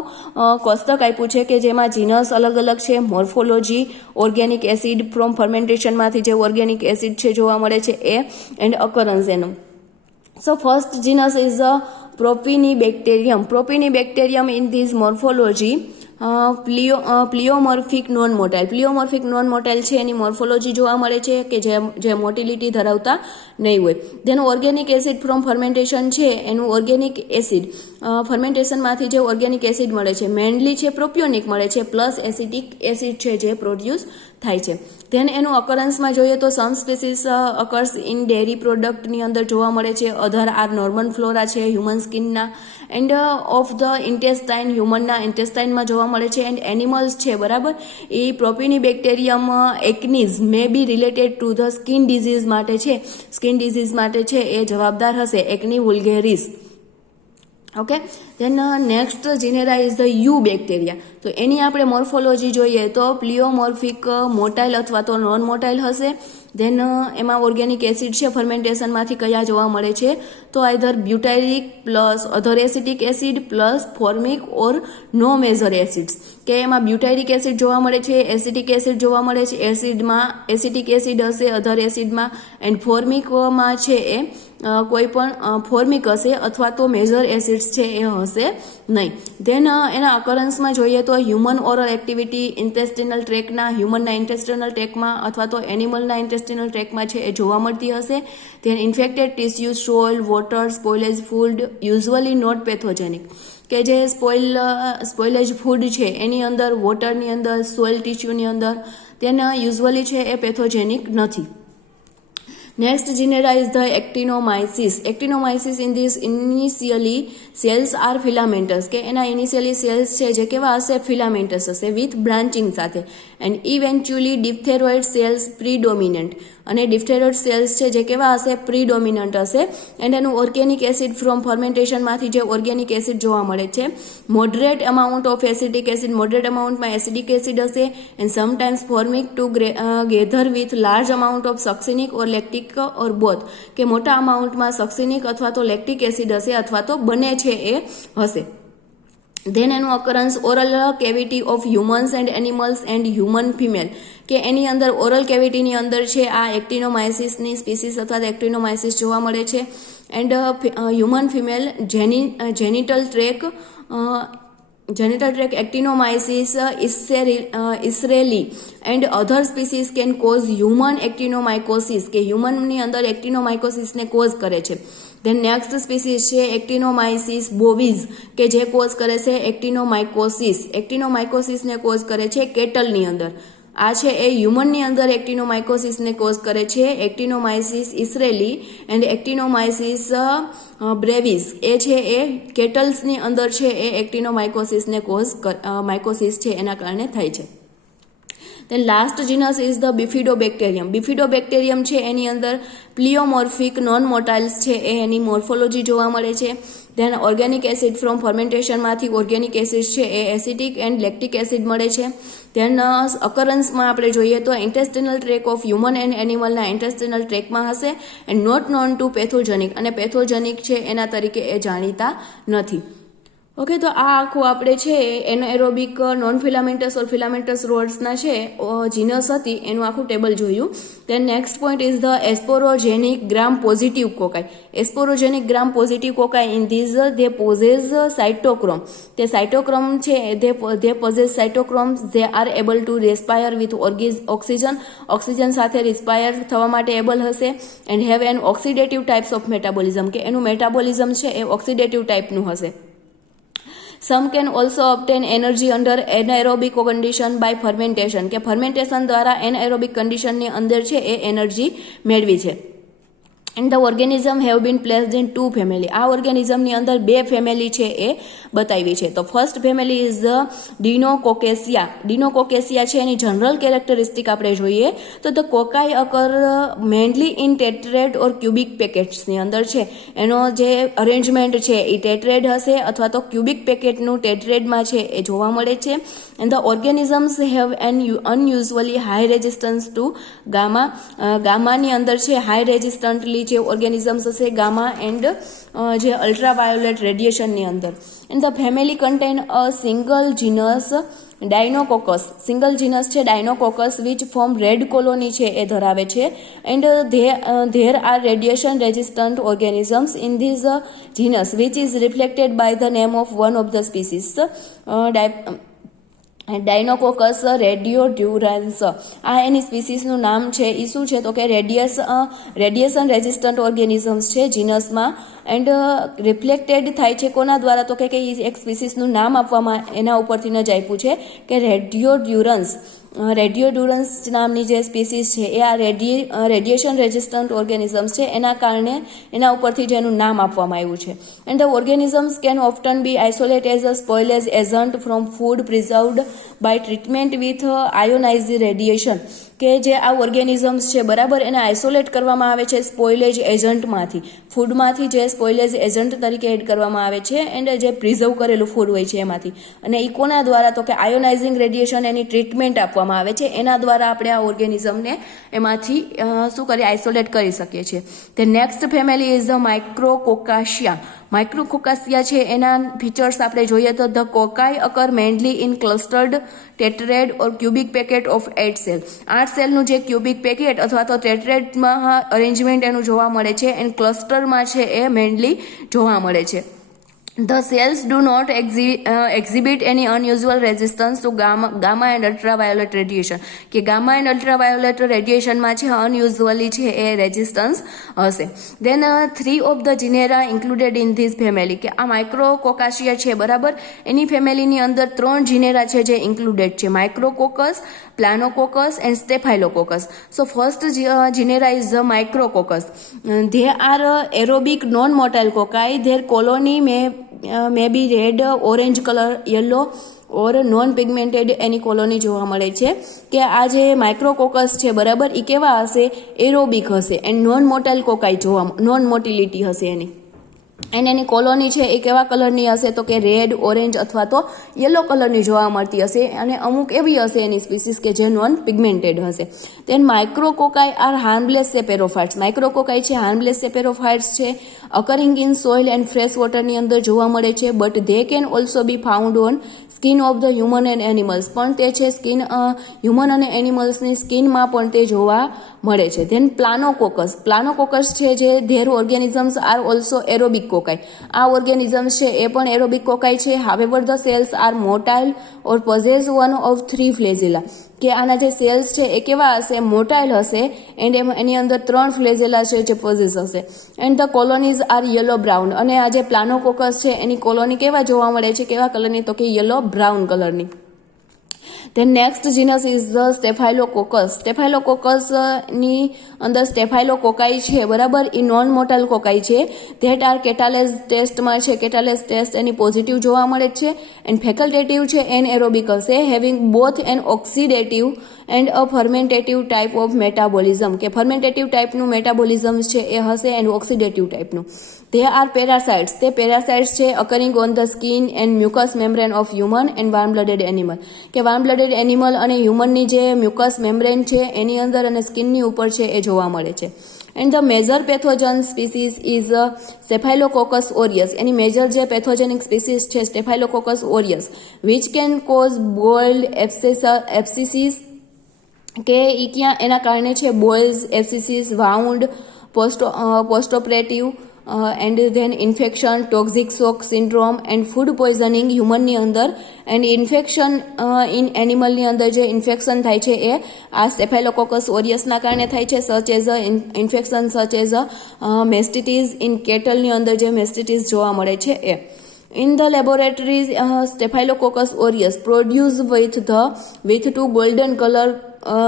કોષ્ટક આપ્યું છે કે જેમાં જીનસ અલગ અલગ છે, મોર્ફોલોજી, ઓર્ગેનિક એસિડ ફ્રોમ ફર્મેન્ટેશનમાંથી જે ઓર્ગેનિક એસિડ છે જોવા મળે છે એ, એન્ડ અકરન્સ એનું. So first genus is a Propionibacterium. Propionibacterium in this morphology pleomorphic non motile. Pleomorphic non motile છે એની મોર્ફોલોજી જોવા મળે છે કે જે મોટિલિટી ધરાવતા નહીં હોય. તેનું ઓર્ગેનિક એસિડ ફ્રોમ ફર્મેન્ટેશન છે, એનું ઓર્ગેનિક એસિડ ફર્મેન્ટેશનમાંથી જે ઓર્ગેનિક એસિડ મળે છે મેનલી છે પ્રોપિયોનિક મળે છે, પ્લસ એસિટિક એસિડ છે જે પ્રોડ્યુસ થાય છે. ધેન એનું અકરન્સમાં જોઈએ તો some species occurs in dairy પ્રોડક્ટની અંદર જોવા મળે છે. અધર આર નોર્મલ ફ્લોરા છે હ્યુમન સ્કિનના, એન્ડ ઓફ ધ ઇન્ટેસ્ટાઇન હ્યુમનના ઇન્ટેસ્ટાઇનમાં જોવા મળે છે. એન્ડ એનિમલ્સ છે બરાબર, એ Propionibacterium acnes may be related to the skin disease માટે છે, સ્કિન ડિઝીઝ માટે છે એ જવાબદાર હશે, acne vulgaris. Okay. Then next genera is the Eubacteria. તો એની આપણે મોર્ફોલોજી જોઈએ તો પ્લિયોમોર્ફિક મોટાઇલ અથવા તો નોન મોટાઇલ હશે. ધેન એમાં ઓર્ગેનિક એસિડ છે ફર્મેન્ટેશનમાંથી કયા જોવા મળે છે તો either butyric plus other acetic acid plus formic or no major acids, કે એમાં બ્યુટાઇરિક એસિડ જોવા મળે છે, એસિટિક એસિડ જોવા મળે છે, એસિડમાં એસિટિક એસિડ હશે અધર એસિડમાં, એન્ડ ફોર્મિકમાં છે એ કોઈ પણ ફોર્મિક હશે અથવા તો મેજર એસિડ્સ છે એ હશે નહીં. ધેન એના અકરન્સમાં જોઈએ તો હ્યુમન ઓરલ એક્ટિવિટી ઇન્ટેસ્ટિનલ ટ્રેકના હ્યુમનના ઇન્ટેસ્ટિનલ ટ્રેકમાં અથવા તો એનિમલના ઇન્ટેસ્ટિનલ ટ્રેકમાં છે એ જોવા મળતી હશે. Then infected tissue, soil, water, spoilage food usually not pathogenic, કે જે સ્પોઇલેજ ફૂડ છે એની અંદર, વોટરની અંદર, સોઇલ ટિશ્યુની અંદર તેના યુઝ્યુઅલી છે એ પેથોજેનિક નથી. Next genera is the Actinomyces. Actinomyces in this initially cells are filamentous, કે એના initially cells છે જે કેવા હશે filamentous હશે with branching સાથે, and eventually diphtheroid cells predominant, અને diphtheroid cells છે જે કેવા હશે predominant હશે. એન્ડ એનું ઓર્ગેનિક એસિડ ફ્રોમ ફર્મેન્ટેશનમાંથી જે ઓર્ગેનિક એસિડ જોવા મળે છે, moderate amount of acidic acid, moderate અમાઉન્ટમાં એસિડિક એસિડ હશે, and sometimes formic together with large amount of succinic or lactic or both, કે મોટા અમાઉન્ટમાં સક્સિનિક અથવા તો લેક્ટિક એસિડ હશે અથવા તો બંને છે એ હશે. ધેન એનું occurrence oral cavity of humans and animals and human female, કે એની અંદર ઓરલ કેવિટીની અંદર છે આ એક્ટિનોમાયસિસની સ્પીસીસ અથવા એક્ટિનોમાયસિસ જોવા મળે છે. And human female genital tract actinomyces israeli and other species can cause human actinomycosis, કે હ્યુમનની અંદર એક્ટિનોમાઇકોસિસને કોઝ કરે છે. ધેન નેક્સ્ટ સ્પીસીસ છે એક્ટિનોમાયસિસ બોવીઝ, કે જે કોઝ કરે છે એક્ટિનોમાઇકોસિસને કોઝ કરે છે કેટલની અંદર. આ છે એ હ્યુમનની અંદર એક્ટિનોમાઇકોસિસને કોઝ કરે છે એક્ટિનોમાયસિસ ઇસરેલી, એન્ડ એક્ટિનોમાયસિસ બ્રેવિસ એ છે એ કેટલ્સની અંદર છે એ એક્ટિનોમાઇકોસિસને માઇકોસિસ છે એના કારણે થાય છે. Then last genus is the Bifidobacterium. Bifidobacterium છે એની અંદર પ્લિયોમોર્ફિક નોન મોટાઇલ્સ છે એ એની મોર્ફોલોજી જોવા મળે છે. ધેન ઓર્ગેનિક એસિડ ફ્રોમ ફર્મેન્ટેશનમાંથી ઓર્ગેનિક એસિડ છે એ એસિટિક એન્ડ લેક્ટિક એસિડ મળે છે. ધેન અકરન્સમાં આપણે જોઈએ તો intestinal tract of human and એનિમલના ઇન્ટેસ્ટિનલ ટ્રેકમાં હશે, and not known to pathogenic, અને પેથોજેનિક છે એના તરીકે એ જાણીતા નથી. ઓકે, તો આ આખું આપણે છે એનએરોબિક નોન ફિલામેન્ટસ ઓર ફિલામેન્ટસ રોડ્સના છે જીનસ હતી એનું આખું ટેબલ જોયું. Then next point is the asporogenic gram positive cocci. Asporogenic gram positive cocci in these they possess cytochrome, તે સાઇટોક્રોમ છે they possess cytochromes, they are able to respire with oxygen સાથે respire થવા માટે able હશે, and have an oxidative types of metabolism, કે એનું metabolism છે એ oxidative ટાઈપનું હશે. Some can also obtain energy under anaerobic condition by fermentation, કે ફર્મેન્ટેશન દ્વારા એનએરોબિક કન્ડિશનની અંદર છે એ એનર્જી મેળવી છે. And the organism have been placed in 2 family. આ ઓર્ગેનિઝમની અંદર 2 ફેમિલી છે એ બતાવી છે. તો first family is the Deinococcaceae. Deinococcaceae છે એની જનરલ કેરેક્ટરિસ્ટિક આપણે જોઈએ તો the cocci occur mainly in tetrad or cubic પેકેટ્સની અંદર છે એનો જે અરેન્જમેન્ટ છે એ ટેટ્રેડ હશે અથવા તો ક્યુબિક પેકેટનું ટેટ્રેડમાં છે એ જોવા મળે છે. And the organisms have an unusually high resistance to gamma. ગામાની અંદર છે હાઈ રેઝિસ્ટન્ટલી જે ઓર્ગેનિઝમ્સ હશે ગામા એન્ડ જે અલ્ટ્રાવાયોલેટ રેડિયેશનની અંદર. And the family contain a single genus Deinococcus. Single genus છે Deinococcus which form red colony છે એ ધરાવે છે. And there are radiation resistant organisms in these genus which is reflected by the name of one of the species Deinococcus રેડિયોડ્યુરન્સ. આ એની સ્પીસીસનું નામ છે એ શું છે તો કે રેડિયેશન રેઝિસ્ટન્ટ ઓર્ગેનિઝમ્સ છે જીનસમાં. એન્ડ રિફ્લેક્ટેડ થાય છે કોના દ્વારા તો કે એક સ્પીસીસનું નામ આપવામાં એના ઉપરથી જ આપ્યું છે કે રેડિયોડ્યુરન્સ. રેડિયોડ્યુરન્સ નામની જે સ્પીસીસ છે એ આ રેડિયેશન રેઝિસ્ટન્ટ ઓર્ગેનિઝમ્સ છે એના કારણે એના ઉપરથી જ એનું નામ આપવામાં આવ્યું છે. And the organisms can often be isolate as a spoilage agent from food preserved by treatment with ionize radiation, કે જે આ ઓર્ગેનિઝમ્સ છે બરાબર એને આઇસોલેટ કરવામાં આવે છે સ્પોઇલેજ એજન્ટમાંથી, ફૂડમાંથી જે સ્પોઇલેજ એજન્ટ તરીકે એડ કરવામાં આવે છે એન્ડ જે પ્રિઝર્વ કરેલું ફૂડ હોય છે એમાંથી. અને એ કોના દ્વારા? તો કે આયોનાઇઝિંગ રેડિયેશન એની ટ્રીટમેન્ટ આપવામાં આવે છે, એના દ્વારા આપણે આ ઓર્ગેનિઝમને એમાંથી શું કરીએ? આઇસોલેટ કરી શકીએ છીએ. The next family is the Micrococcaceae. Micrococcaceae છે એના ફીચર્સ આપણે જોઈએ તો the cocci occur mainly in clustered tetrad or cubic packet of 8 cell. 8 સેલનું જે ક્યુબિક પેકેટ અથવા તો ટેટ્રેડમાં અરેન્જમેન્ટ એનું જોવા મળે છે એન્ડ ક્લસ્ટરમાં છે એ મેઇનલી જોવા મળે છે. The cells do not exhibit any unusual resistance to gamma and ultraviolet radiation. કે gamma and ultraviolet radiation માં છે unusually છે એ રેઝિસ્ટન્સ હશે. Then 3 of the genera included in this family. કે આ માઇક્રોકોકાશિયા છે બરાબર, એની ફેમિલીની અંદર 3 જીનેરા છે જે ઇન્ક્લુડેડ છે, Micrococcus, Planococcus and Staphylococcus. So first genera is the micrococcus. They are aerobic non-motile cocci. Their colony may be red, orange color, yellow or non પિગમેન્ટેડ any colony જોવા મળે છે. કે આ જે માઇક્રોકોકસ છે બરાબર એ કેવા હશે? એરોબિક હશે એન્ડ નોન મોટાઇલ કોકાઈ નોન મોટિલિટી હશે એની. એન્ડ એની કોલોની છે એ કેવા કલરની હશે? તો કે રેડ, ઓરેન્જ અથવા તો યલો કલરની જોવા મળતી હશે. અને અમુક એવી હશે એની સ્પીસીસ કે જે નોન પિગમેન્ટેડ હશે. તેન માઇક્રોકોકાઈ આર હાર્મલેસ સેપેરોફાઇટ્સ. માઇક્રોકોકાઈ છે હાર્મલેસ સેપેરોફાઇટ્સ છે, અકરિંગ ઇન સોઇલ એન્ડ ફ્રેશ વોટરની અંદર જોવા મળે છે. But they can also B found on skin of the human and animals. પણ તે છે સ્કિન હ્યુમન અને એનિમલ્સની સ્કિનમાં પણ તે જોવા મળે છે. ધેન પ્લાનોકોકસ. પ્લાનોકોકસ છે જે there organisms are also aerobic cocci. આ ઓર્ગેનિઝમ્સ છે એ પણ એરોબિક કોકાઈ છે. However the cells are motile or possess one of 3 flagella. કે આના જે સેલ્સ છે એ કેવા હશે? મોટાઇલ હશે એન્ડ એની અંદર 3 ફ્લેજેલા છે જે પોઝેસ હશે. And the colonies are yellow brown. અને આ જે પ્લાનોકોકસ છે એની કોલોની કેવા જોવા મળે છે? કેવા કલરની? તો કે યલો બ્રાઉન કલરની. Then next genus is the Staphylococcus. Staphylococcus ની અંદર સ્ટેફાઇલોકોકાઈ છે બરાબર, એ નોન મોટાઇલ કોકાઈ છે. ધેટ આર કેટાલેઝ ટેસ્ટમાં છે, કેટાલેઝ ટેસ્ટ એની પોઝિટિવ જોવા મળે છે. એન્ડ ફેકલ્ટેટિવ છે એન એરોબિક હશે, having both an oxidative and a fermentative type of metabolism. કે ફર્મેન્ટેટિવ ટાઈપનું મેટાબોલિઝમ છે એ હશે એન્ડ ઓક્સિડેટિવ ટાઈપનું. They are parasites. તે પેરાસાઇટ્સ છે occurring on the skin and mucous membrane of human and warm blooded animal. કે warm blooded animal અને હ્યુમનની જે મ્યુકસ મેમ્બ્રેન છે એની અંદર અને સ્કિનની ઉપર છે એ જોવા મળે છે. And the major pathogen species is Staphylococcus aureus. એની મેજર જે પેથોજેનિક સ્પીસીસ છે Staphylococcus aureus, which can cause boils abscesses. કે એ ક્યાં એના કારણે છે? Boils, abscesses, wound, post operative and then infection, toxic shock syndrome and food poisoning હ્યુમનની અંદર. એન્ડ ઇન્ફેક્શન ઇન એનિમલની અંદર જે ઇન્ફેક્શન થાય છે એ આ સ્ટેફાઇલોકોકસ ઓરિયસના કારણે થાય છે. Such as a infection such as a mastitis in કેટલની અંદર જે મેસ્ટિટીઝ જોવા મળે છે એ. In the laboratories, Staphylococcus aureus produce with 2 golden color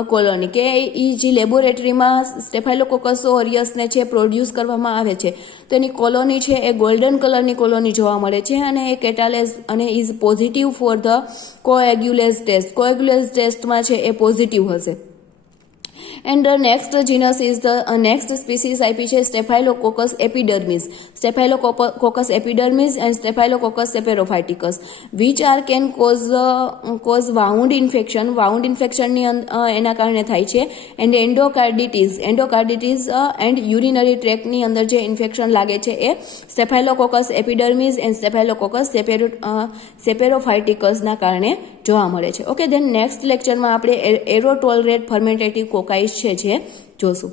colony. કે એ જે લેબોરેટરીમાં સ્ટેફાઇલોકોકસ ઓરિયસને છે પ્રોડ્યુસ કરવામાં આવે છે તો એની કોલોની છે એ ગોલ્ડન કલરની કોલોની જોવા મળે છે. અને એ કેટાલેઝ અને is positive for the coagulase test. Coagulase ટેસ્ટમાં છે એ પોઝિટિવ હશે. And the next genus is the next species આપી છે Staphylococcus epidermis. Staphylococcus epidermis and Staphylococcus separophyticus, which are can cause wound infection. wound infection ની એના કારણે થાય છે. and endocarditis and urinary tract ની અંદર જે ઇન્ફેક્શન લાગે છે એ Staphylococcus epidermis and Staphylococcus separophyticus ના કારણે જોવા મળે છે. ઓકે, ધેન નેક્સ્ટ લેક્ચરમાં આપણે એરોટોલરેટ ફર્મેન્ટેટિવ કોકાઈસ છે જે જોશું.